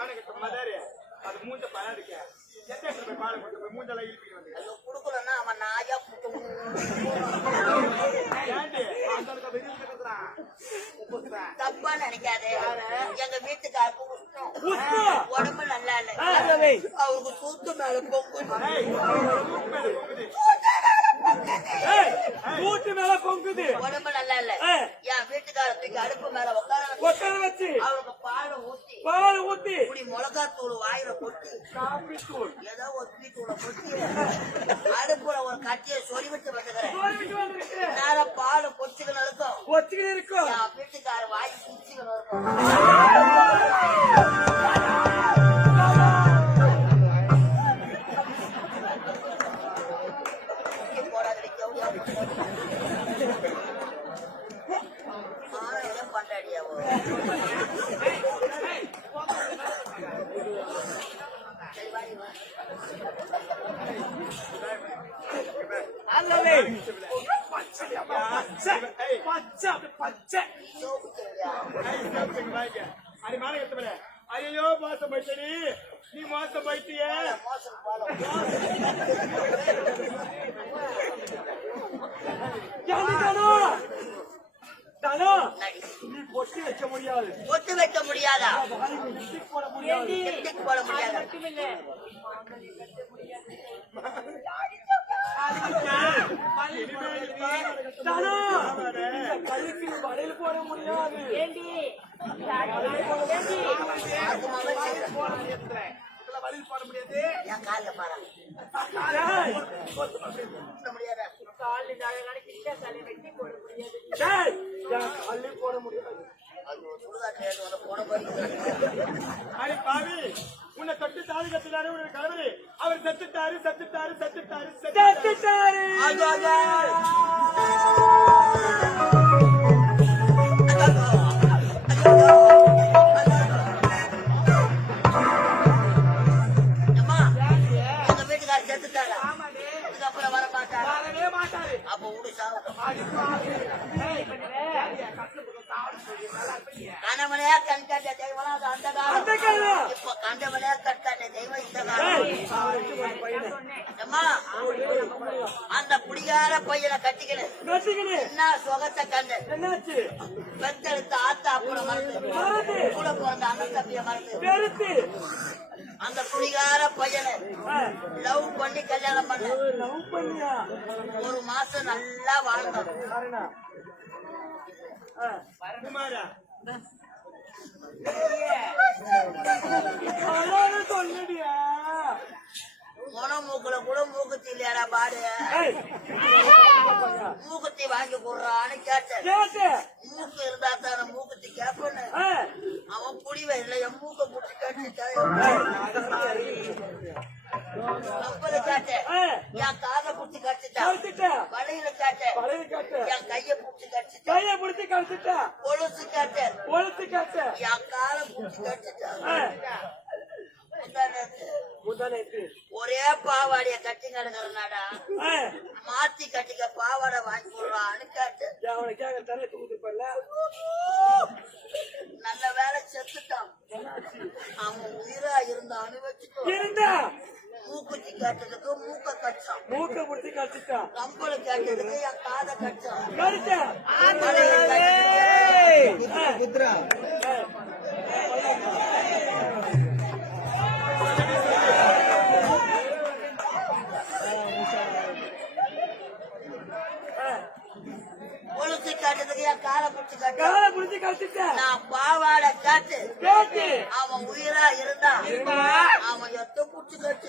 பானை கட்ட மதாரு அது மூஞ்ச பழம் இருக்க. எத்த இடத்துல போய் பானை கொண்டு போய் மூஞ்செல்லாம் இழுப்பிட்டு வந்து ஐயோ, குடுக்கலன்னா அவன் நாயா குடுக்க ஏண்டி அந்த வெளியில் இருக்கிறான் உப்புக்குறான் தப்பா நினைக்காதே. எங்க வீட்டுக்காருக்கு உஷ்ணம். உடம்பு நல்லா இல்ல. அவருக்கு தூத்து மேல பொங்குது. மூக்கு மேல பொங்குது. உடம்பு நல்லா இல்ல. என் வீட்டுக்காரத்துக்கு அடுப்பு மேல வாயில ஏதோ ஒரு தூளை கொட்டி அடுப்புல ஒரு கட்டியை சொறி விட்டு வந்துக்கிறேன் தோல்விக்கு பால் கொச்சுக்கணும் இருக்கும் ஒத்திக்கிட்டு இருக்கும் வீட்டுக்கார வாய் குச்சிக்கணும் இருக்கும் ஐயோ மோசம் போயிட்டடி நீ மோசம் போயிட்டியே மோசம் பாலம் யாரு தானோ தானோ நடி பொட்டி வைக்க முடியாது? ஒட்டு வைக்க முடியாதா. போட முடியாது போட முடியாதா போட முடியாது வழியில் போட. என் கால்ல பாரு போட பாவி உன்னை தொட்டு தாலி கட்டுறாரு உன்னை கணவர் அவர் செத்துட்டாரு செத்துட்டாரு செத்துட்டாரு செத்துட்டாரு செத்துட்டாரு. இதுக்கப்புறம் வர மாட்டாரா? வரவே மாட்டாரு அப்ப விடு சாவட்டும். கணவனையா கண் கண்ட தெய்வம் அந்த அந்த காலம். காலம். இப்ப கண்டவனையா கண் கண்ட தெய்வம் இந்த காலம். அந்த குடிகார பையனை கட்டிக்கினு. என்ன சுகத்தை கண்டு. பெத்தெடுத்த ஆத்தா கூட மறந்து. கூட பிறந்த அண்ணன் தம்பிய மறந்து அந்த குடிகார பையனை லவ் பண்ணி கல்யாணம் பண்ண ஒரு மாசம் நல்லா வாழ்ந்தோம் மூக்குல கூட மூக்குத்தி இல்லையாடா பாடு மூக்குத்தி வாங்கி போடுறான்னு கேட்டேன். கேட்டு. மூக்கு இருந்தா தானே மூக்குத்தி கேப்பன்னு. அவன் புடிவே இல்லை என் மூக்க புடிச்சு கேட்டுட்டான் என் கைய புடிச்சு கடிச்சிட்டான். கைய பிடிச்சி கொலுசு காட்டு என் காலை புடிச்சு முந்தானேத்து ஒரே பாவாடைய கட்டி கிடக்குறனாடா. மாத்தி கட்டிக்க பாவாடை வாங்கி போடுறான்னு தலை தூக்குதுப்பல்ல நல்ல வேலை செத்துட்டான். அவன் உயிரா இருந்த அனுபவிச்சுக்கோ இருந்தா? மூக்குத்தி கேட்டதுக்கு மூக்க கடிச்சான். மூக்க பிடிச்சி கழுத்துட்டான் கம்பளை கேட்டதுக்கு என் காதை கடிச்ச? காட்டுறதுக்கு காலை நான் பாவாட காட்டு. அவன் உயிரா இருந்தா அவன் எத்த பிடிச்சி காட்டு